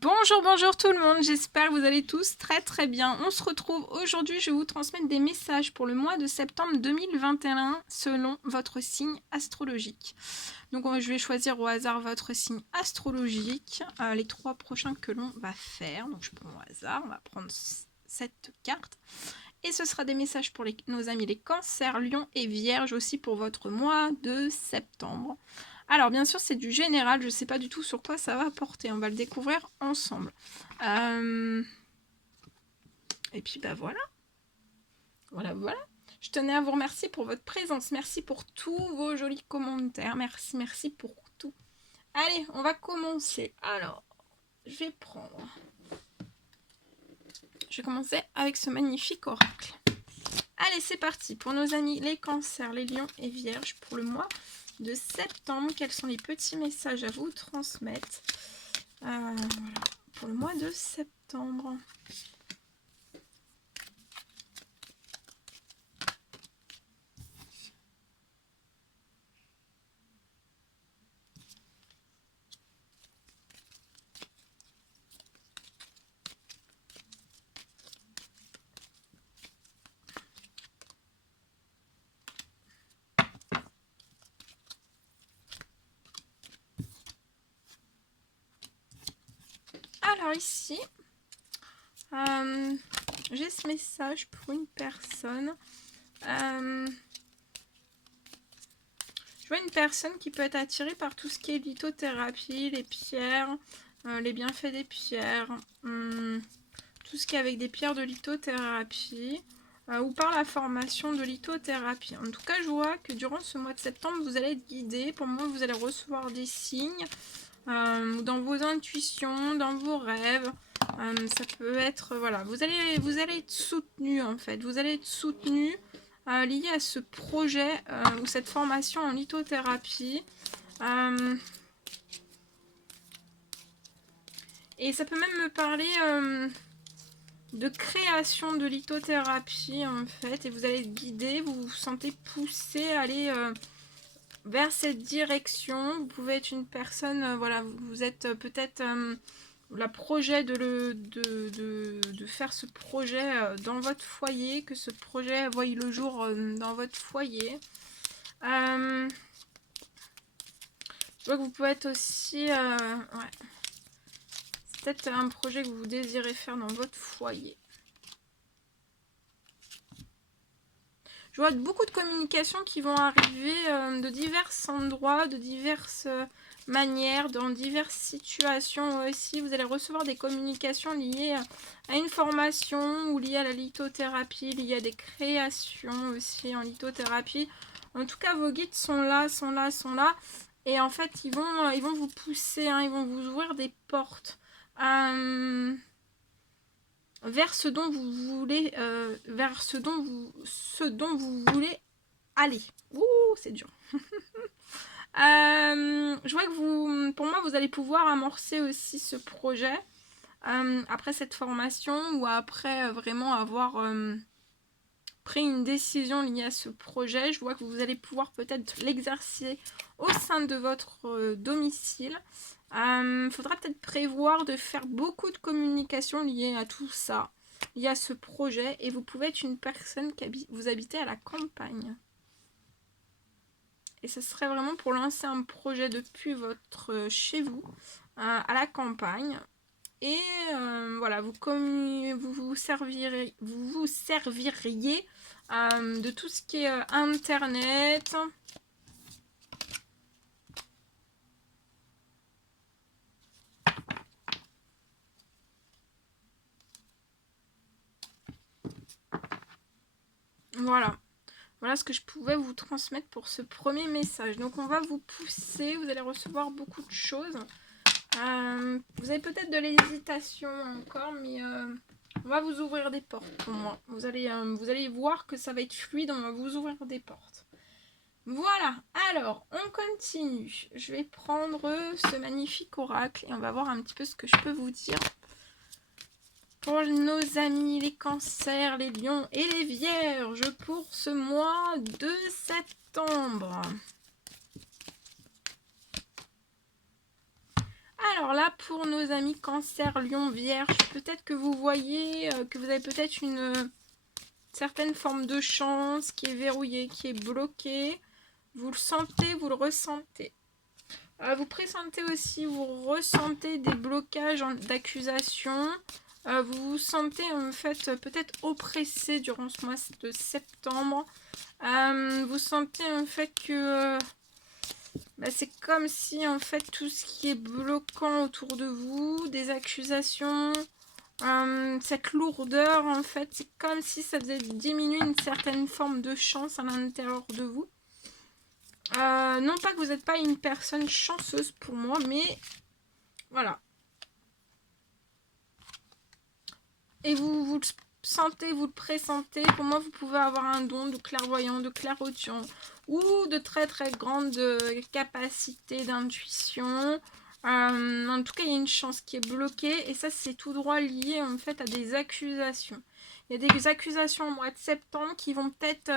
Bonjour, bonjour tout le monde, j'espère que vous allez tous très bien. On se retrouve aujourd'hui, je vais vous transmettre des messages pour le mois de septembre 2021 selon votre signe astrologique. Donc je vais choisir au hasard votre signe astrologique, les 3 prochains que l'on va faire. Donc je prends au hasard, on va prendre cette carte. Et ce sera des messages pour nos amis les cancers, lions et vierges aussi pour votre mois de septembre. Alors bien sûr c'est du général, je ne sais pas du tout sur quoi ça va porter, on va le découvrir ensemble. Et puis bah voilà. Voilà. Je tenais à vous remercier pour votre présence, merci pour tous vos jolis commentaires, merci pour tout. Allez, on va commencer. Alors, je vais commencer avec ce magnifique oracle. Allez, c'est parti pour nos amis les cancers, les lions et vierges pour le mois de septembre. Quels sont les petits messages à vous transmettre voilà, pour le mois de septembre? Alors ici, j'ai ce message pour une personne. Je vois une personne qui peut être attirée par tout ce qui est lithothérapie, les pierres, les bienfaits des pierres, tout ce qui est avec des pierres de lithothérapie, ou par la formation de lithothérapie. En tout cas, je vois que durant ce mois de septembre, vous allez être guidé. Pour moi, vous allez recevoir des signes dans vos intuitions, dans vos rêves. Ça peut être, voilà, vous allez être soutenu en fait. Vous allez être soutenu lié à ce projet ou cette formation en lithothérapie. Et ça peut même me parler de création de lithothérapie en fait. Et vous allez être guidé, vous vous sentez poussé à aller vers cette direction. Vous pouvez être une personne, voilà, vous êtes peut-être la projet de faire ce projet dans votre foyer, que ce projet voie le jour dans votre foyer. Je vois que vous pouvez être aussi... ouais. C'est peut-être un projet que vous désirez faire dans votre foyer. Je vois beaucoup de communications qui vont arriver de divers endroits, de diverses manières, dans diverses situations aussi. Vous allez recevoir des communications liées à une formation ou liées à la lithothérapie, liées à des créations aussi en lithothérapie. En tout cas, vos guides sont là. Et en fait, ils vont vous pousser, ils vont vous ouvrir des portes vers ce dont vous voulez, vers ce dont vous voulez aller. Ouh, c'est dur. Je vois que pour moi, vous allez pouvoir amorcer aussi ce projet après cette formation ou après vraiment avoir pris une décision liée à ce projet. Je vois que vous allez pouvoir peut-être l'exercer au sein de votre domicile. Faudra peut-être prévoir de faire beaucoup de communication liée à tout ça, liée à ce projet. Et vous pouvez être une personne vous habitez à la campagne. Et ce serait vraiment pour lancer un projet depuis votre chez vous, à la campagne. Et voilà, vous vous serviriez de tout ce qui est internet. Voilà ce que je pouvais vous transmettre pour ce premier message. Donc on va vous pousser, vous allez recevoir beaucoup de choses. Vous avez peut-être de l'hésitation encore, mais on va vous ouvrir des portes pour moi. Vous allez voir que ça va être fluide, on va vous ouvrir des portes. Voilà, alors on continue. Je vais prendre ce magnifique oracle et on va voir un petit peu ce que je peux vous dire pour nos amis les cancers, les lions et les vierges pour ce mois de septembre. Alors là, pour nos amis Cancer, Lion, Vierge, peut-être que vous voyez que vous avez peut-être une certaine forme de chance qui est verrouillée, qui est bloquée. Vous le sentez, vous le ressentez. Vous pressentez aussi, vous ressentez des blocages d'accusation. Vous vous sentez en fait peut-être oppressé durant ce mois de septembre. Vous sentez en fait que c'est comme si en fait tout ce qui est bloquant autour de vous, des accusations, cette lourdeur en fait, c'est comme si ça faisait diminuer une certaine forme de chance à l'intérieur de vous. Non pas que vous n'êtes pas une personne chanceuse pour moi, mais voilà. Et vous le sentez, vous le pressentez. Pour moi, vous pouvez avoir un don de clairvoyant, de clairaudient ou de très très grande capacité d'intuition. En tout cas, il y a une chance qui est bloquée et ça, c'est tout droit lié en fait à des accusations. Il y a des accusations au mois de septembre qui vont peut-être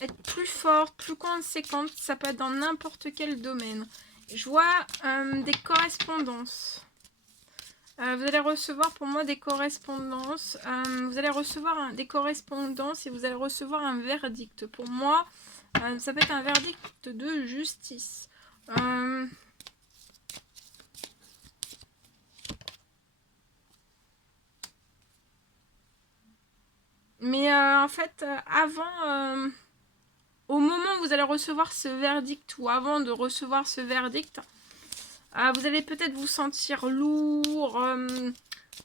être plus fortes, plus conséquentes. Ça peut être dans n'importe quel domaine. Je vois des correspondances. Vous allez recevoir pour moi des correspondances. Vous allez recevoir des correspondances et vous allez recevoir un verdict. Pour moi, ça peut être un verdict de justice. Mais en fait, avant, au moment où vous allez recevoir ce verdict ou avant de recevoir ce verdict, vous allez peut-être vous sentir lourd,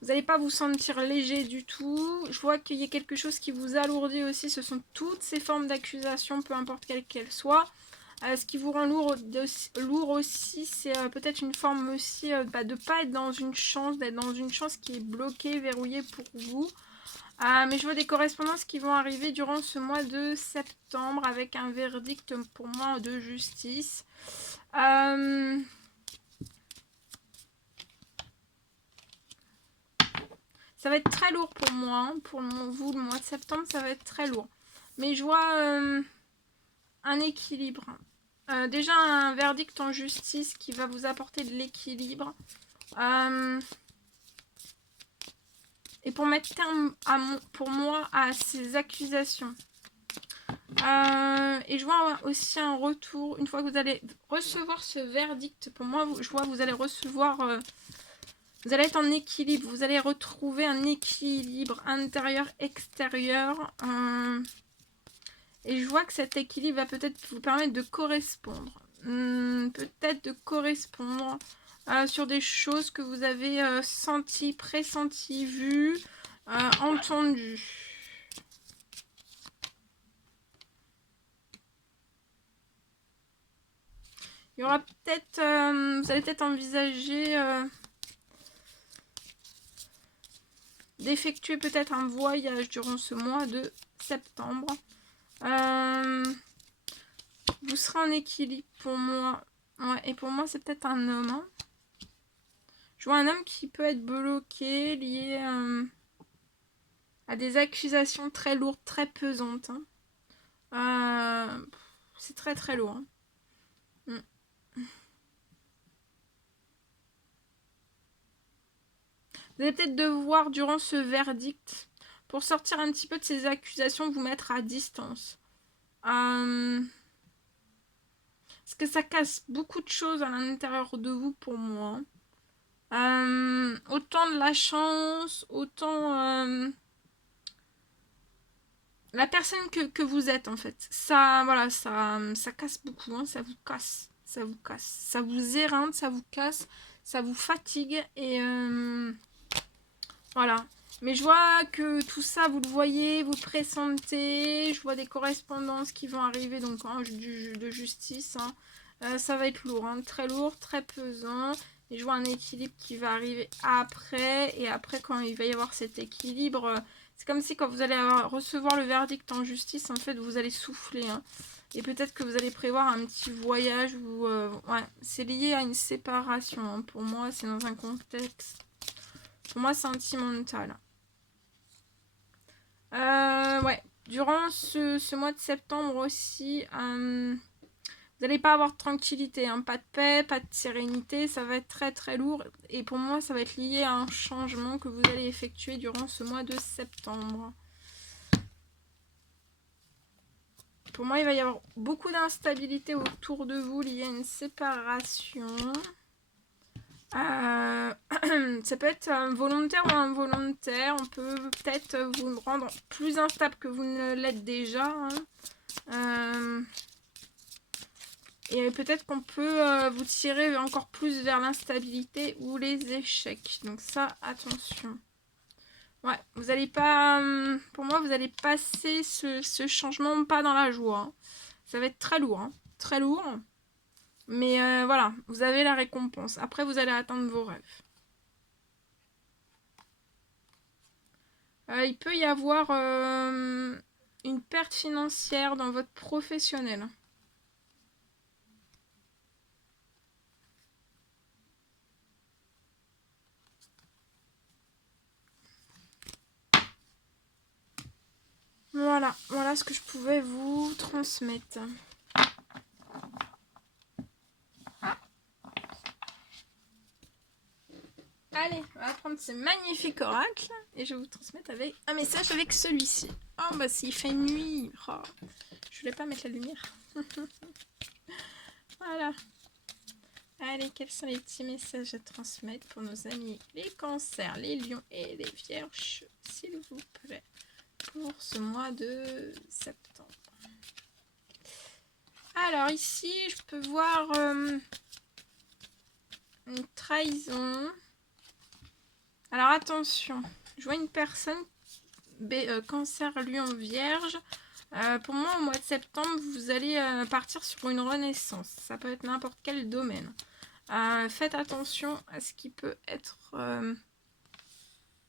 vous n'allez pas vous sentir léger du tout. Je vois qu'il y a quelque chose qui vous alourdit aussi, ce sont toutes ces formes d'accusation, peu importe quelles qu'elles soient. Ce qui vous rend lourd aussi, c'est peut-être une forme aussi de ne pas être dans une chance, d'être dans une chance qui est bloquée, verrouillée pour vous. Mais je vois des correspondances qui vont arriver durant ce mois de septembre avec un verdict pour moi de justice. Ça va être très lourd pour moi, hein. Pour vous, le mois de septembre, ça va être très lourd. Mais je vois un équilibre. Déjà un verdict en justice qui va vous apporter de l'équilibre. Et pour mettre terme pour moi à ces accusations. Et je vois aussi un retour, une fois que vous allez recevoir ce verdict, pour moi, je vois que vous allez recevoir... vous allez être en équilibre, vous allez retrouver un équilibre intérieur-extérieur. Et je vois que cet équilibre va peut-être vous permettre de correspondre. Peut-être de correspondre sur des choses que vous avez senties, pressenties, vues, entendues. Il y aura peut-être... vous allez peut-être envisager... d'effectuer peut-être un voyage durant ce mois de septembre. Vous serez en équilibre pour moi. Ouais, et pour moi, c'est peut-être un homme. Hein. Je vois un homme qui peut être bloqué, lié à des accusations très lourdes, très pesantes. Hein. C'est très très lourd. Hein. Vous allez peut-être devoir, durant ce verdict, pour sortir un petit peu de ces accusations, vous mettre à distance. Parce que ça casse beaucoup de choses à l'intérieur de vous pour moi. Autant de la chance, autant la personne que vous êtes en fait. Ça, voilà, ça casse beaucoup. Hein, ça vous casse. Ça vous casse. Ça vous éreinte, ça vous casse. Ça vous fatigue. Et voilà. Mais je vois que tout ça, vous le voyez, vous le pressentez. Je vois des correspondances qui vont arriver, donc de justice. Hein. Ça va être lourd, hein, très lourd, très pesant. Et je vois un équilibre qui va arriver après. Et après, quand il va y avoir cet équilibre, c'est comme si quand vous allez recevoir le verdict en justice, en fait, vous allez souffler. Hein. Et peut-être que vous allez prévoir un petit voyage. Ouais, c'est lié à une séparation. Hein. Pour moi, c'est dans un contexte... Pour moi, sentimental. Ouais. Durant ce mois de septembre aussi, vous n'allez pas avoir de tranquillité, hein, pas de paix, pas de sérénité, ça va être très très lourd. Et pour moi, ça va être lié à un changement que vous allez effectuer durant ce mois de septembre. Pour moi, il va y avoir beaucoup d'instabilité autour de vous liée à une séparation. Ça peut être volontaire ou involontaire. On peut peut-être vous rendre plus instable que vous ne l'êtes déjà. Hein. Et peut-être qu'on peut vous tirer encore plus vers l'instabilité ou les échecs. Donc ça, attention. Ouais, vous allez pas... pour moi, vous allez passer ce changement pas dans la joie. Hein. Ça va être très lourd. Hein. Très lourd. Mais voilà, vous avez la récompense. Après, vous allez atteindre vos rêves. Il peut y avoir une perte financière dans votre professionnel. Voilà ce que je pouvais vous transmettre. Allez, on va prendre ce magnifique oracle et je vais vous transmettre avec un message avec celui-ci. Oh bah s'il fait nuit. Oh, je voulais pas mettre la lumière. Voilà. Allez, quels sont les petits messages à transmettre pour nos amis les cancers, les lions et les vierges, s'il vous plaît, pour ce mois de septembre. Alors ici, je peux voir une trahison. Alors attention, je vois une personne, cancer, lion, vierge. Pour moi, au mois de septembre, vous allez partir sur une renaissance. Ça peut être n'importe quel domaine. Faites attention à ce qui peut être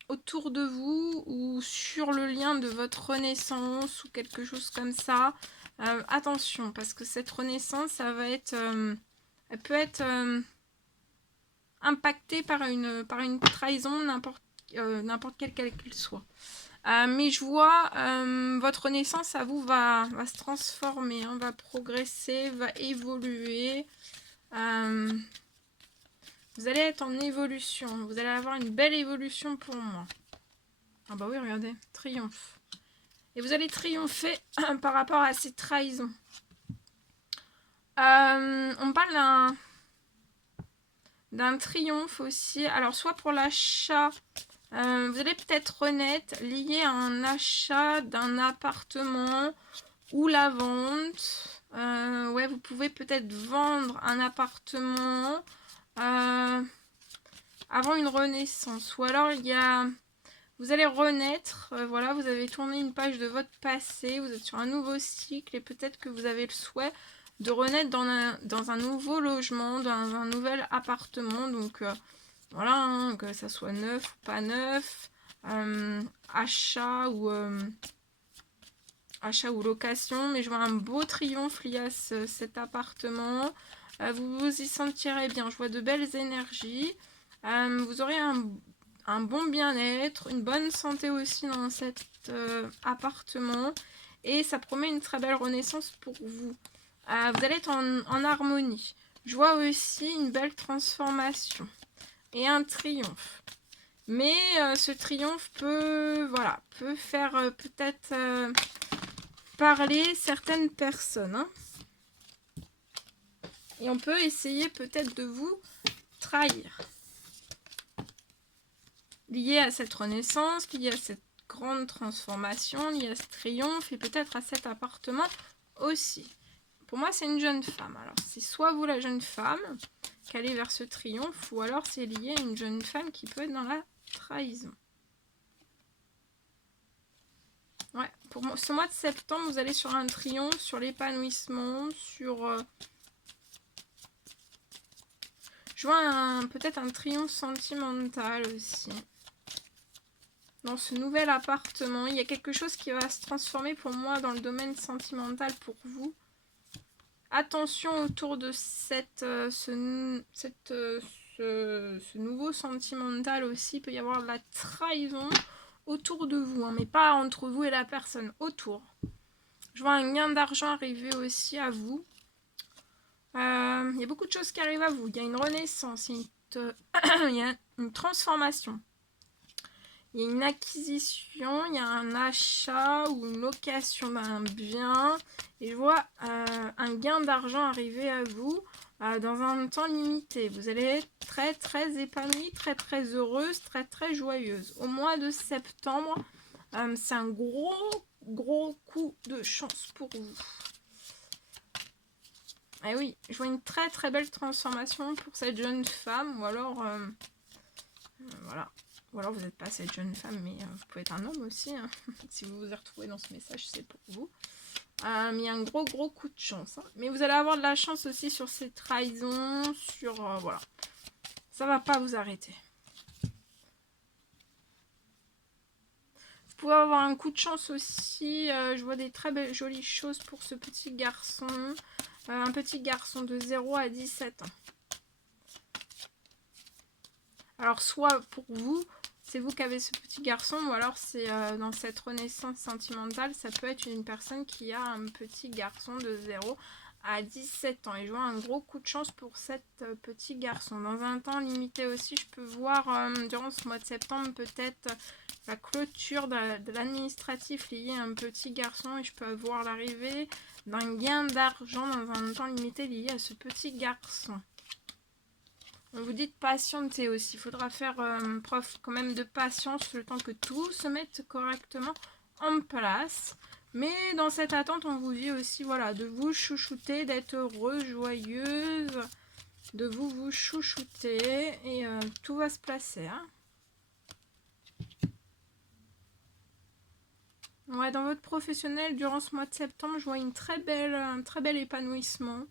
autour de vous ou sur le lien de votre renaissance ou quelque chose comme ça. Attention, parce que cette renaissance, ça va être... elle peut être impactée par une trahison, n'importe quelle qu'elle soit. Mais je vois votre renaissance à vous va se transformer, hein, va progresser, va évoluer. Vous allez être en évolution. Vous allez avoir une belle évolution pour moi. Ah bah oui, regardez, triomphe. Et vous allez triompher par rapport à ces trahisons. On parle d'un triomphe aussi. Alors, soit pour l'achat, vous allez peut-être renaître lié à un achat d'un appartement ou la vente. Ouais, vous pouvez peut-être vendre un appartement avant une renaissance. Ou alors, vous allez renaître. Voilà, vous avez tourné une page de votre passé. Vous êtes sur un nouveau cycle et peut-être que vous avez le souhait de renaître dans un nouveau logement, dans un nouvel appartement. Donc, voilà, hein, que ça soit neuf ou pas neuf, achat ou location. Mais je vois un beau triomphe lié à cet appartement. Vous vous y sentirez bien. Je vois de belles énergies. Vous aurez un bon bien-être, une bonne santé aussi dans cet appartement. Et ça promet une très belle renaissance pour vous. Vous allez être en harmonie. Je vois aussi une belle transformation et un triomphe. Mais ce triomphe peut faire peut-être parler certaines personnes. Hein. Et on peut essayer peut-être de vous trahir. Lié à cette renaissance, lié à cette grande transformation, lié à ce triomphe et peut-être à cet appartement aussi. Pour moi, c'est une jeune femme. Alors, c'est soit vous la jeune femme qui allez vers ce triomphe, ou alors c'est lié à une jeune femme qui peut être dans la trahison. Ouais, pour moi, ce mois de septembre, vous allez sur un triomphe, sur l'épanouissement, sur... je vois peut-être un triomphe sentimental aussi. Dans ce nouvel appartement, il y a quelque chose qui va se transformer pour moi dans le domaine sentimental pour vous. Attention autour de ce nouveau sentimental aussi. Il peut y avoir de la trahison autour de vous, hein, mais pas entre vous et la personne, autour. Je vois un gain d'argent arriver aussi à vous. Il y a beaucoup de choses qui arrivent à vous. Il y a une renaissance, il y a une transformation. Il y a une acquisition, il y a un achat ou une location d'un bien. Et je vois un gain d'argent arriver à vous dans un temps limité. Vous allez être très très épanouie, très très heureuse, très très joyeuse. Au mois de septembre, c'est un gros coup de chance pour vous. Et oui, je vois une très très belle transformation pour cette jeune femme. Ou alors, voilà. Ou alors vous n'êtes pas cette jeune femme, mais vous pouvez être un homme aussi. Hein. Si vous vous êtes retrouvé dans ce message, c'est pour vous. Il y a un gros coup de chance. Hein. Mais vous allez avoir de la chance aussi sur ces trahisons, sur... voilà. Ça va pas vous arrêter. Vous pouvez avoir un coup de chance aussi. Je vois des très belles, jolies choses pour ce petit garçon. Un petit garçon de 0 à 17 ans. Alors, soit pour vous, c'est vous qui avez ce petit garçon, ou alors c'est dans cette renaissance sentimentale, ça peut être une personne qui a un petit garçon de 0 à 17 ans. Et je vois un gros coup de chance pour cet petit garçon. Dans un temps limité aussi, je peux voir durant ce mois de septembre peut-être la clôture de l'administratif lié à un petit garçon. Et je peux voir l'arrivée d'un gain d'argent dans un temps limité lié à ce petit garçon. On vous dit de patienter aussi. Il faudra faire preuve quand même de patience le temps que tout se mette correctement en place. Mais dans cette attente, on vous dit aussi voilà, de vous chouchouter, d'être heureuse, joyeuse, de vous chouchouter et tout va se placer. Hein. Ouais, dans votre professionnel, durant ce mois de septembre, je vois un très bel épanouissement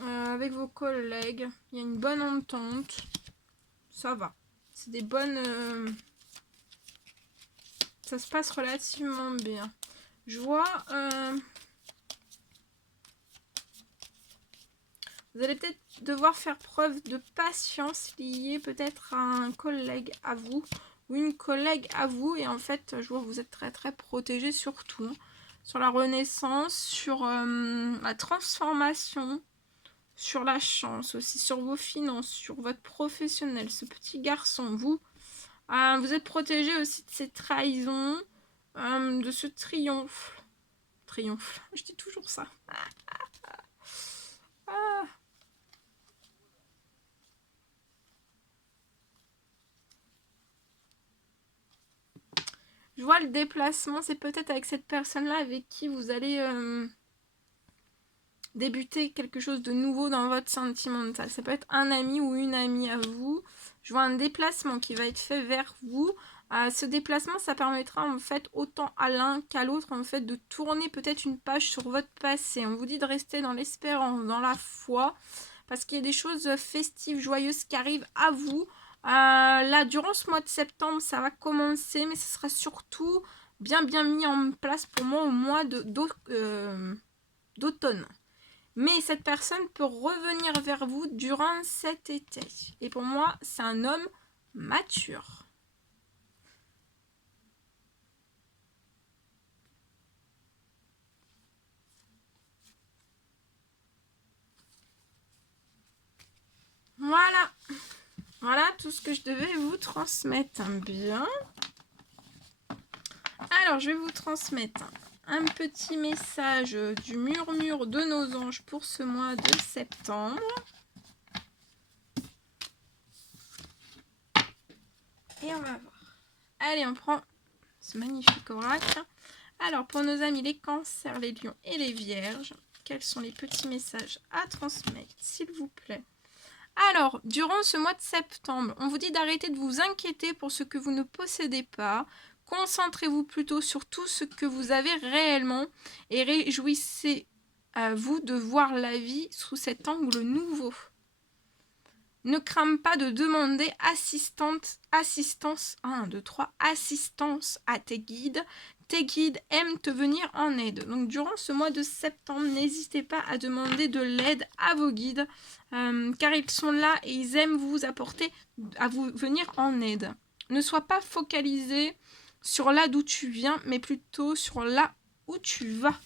avec vos collègues. Il y a une bonne entente. Ça va. C'est des bonnes... ça se passe relativement bien. Je vois... vous allez peut-être devoir faire preuve de patience liée peut-être à un collègue à vous ou une collègue à vous. Et en fait, je vois que vous êtes très très protégé surtout. Hein, sur la renaissance, sur la transformation, sur la chance aussi, sur vos finances, sur votre professionnel. Ce petit garçon, vous êtes protégé aussi de ces trahisons, de ce triomphe. Triomphe, je dis toujours ça. Je vois le déplacement, c'est peut-être avec cette personne-là avec qui vous allez débuter quelque chose de nouveau dans votre sentimental. Ça peut être un ami ou une amie à vous. Je vois un déplacement qui va être fait vers vous. Ce déplacement, ça permettra en fait autant à l'un qu'à l'autre en fait de tourner peut-être une page sur votre passé. On vous dit de rester dans l'espérance, dans la foi, parce qu'il y a des choses festives, joyeuses qui arrivent à vous. Là, durant ce mois de septembre, ça va commencer, mais ce sera surtout bien mis en place pour moi au mois d'automne. Mais cette personne peut revenir vers vous durant cet été. Et pour moi, c'est un homme mature. Voilà. Voilà tout ce que je devais vous transmettre. Bien. Alors, je vais vous transmettre un petit message du murmure de nos anges pour ce mois de septembre. Et on va voir. Allez, on prend ce magnifique oracle. Alors, pour nos amis les cancers, les lions et les vierges, quels sont les petits messages à transmettre, s'il vous plaît? Alors, durant ce mois de septembre, on vous dit d'arrêter de vous inquiéter pour ce que vous ne possédez pas. Concentrez-vous plutôt sur tout ce que vous avez réellement et réjouissez-vous de voir la vie sous cet angle nouveau. Ne crains pas de demander assistance à tes guides. Tes guides aiment te venir en aide. Donc, durant ce mois de septembre, n'hésitez pas à demander de l'aide à vos guides, car ils sont là et ils aiment vous apporter, à vous venir en aide. Ne sois pas focalisé sur là d'où tu viens, mais plutôt sur là où tu vas.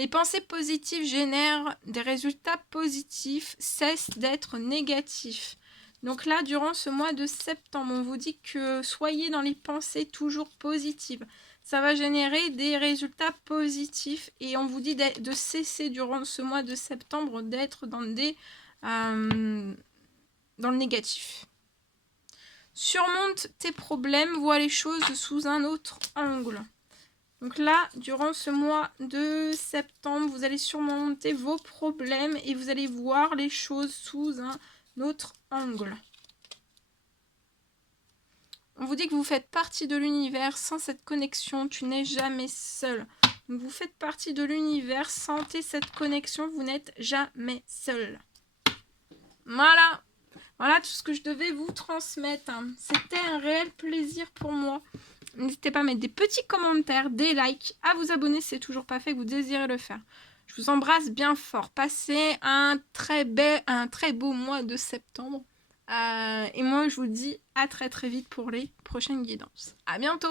Les pensées positives génèrent des résultats positifs, cessent d'être négatifs. Donc là, durant ce mois de septembre, on vous dit que soyez dans les pensées toujours positives. Ça va générer des résultats positifs et on vous dit de cesser durant ce mois de septembre d'être dans le négatif. Surmonte tes problèmes, vois les choses sous un autre angle. Donc là, durant ce mois de septembre, vous allez surmonter vos problèmes et vous allez voir les choses sous un autre angle. On vous dit que vous faites partie de l'univers. Sans cette connexion, tu n'es jamais seul. Donc vous faites partie de l'univers. Sentez cette connexion, vous n'êtes jamais seul. Voilà. Voilà tout ce que je devais vous transmettre. C'était un réel plaisir pour moi. N'hésitez pas à mettre des petits commentaires, des likes, à vous abonner si c'est toujours pas fait, que vous désirez le faire. Je vous embrasse bien fort. Passez un très beau mois de septembre. Et moi, je vous dis à très très vite pour les prochaines guidances. À bientôt!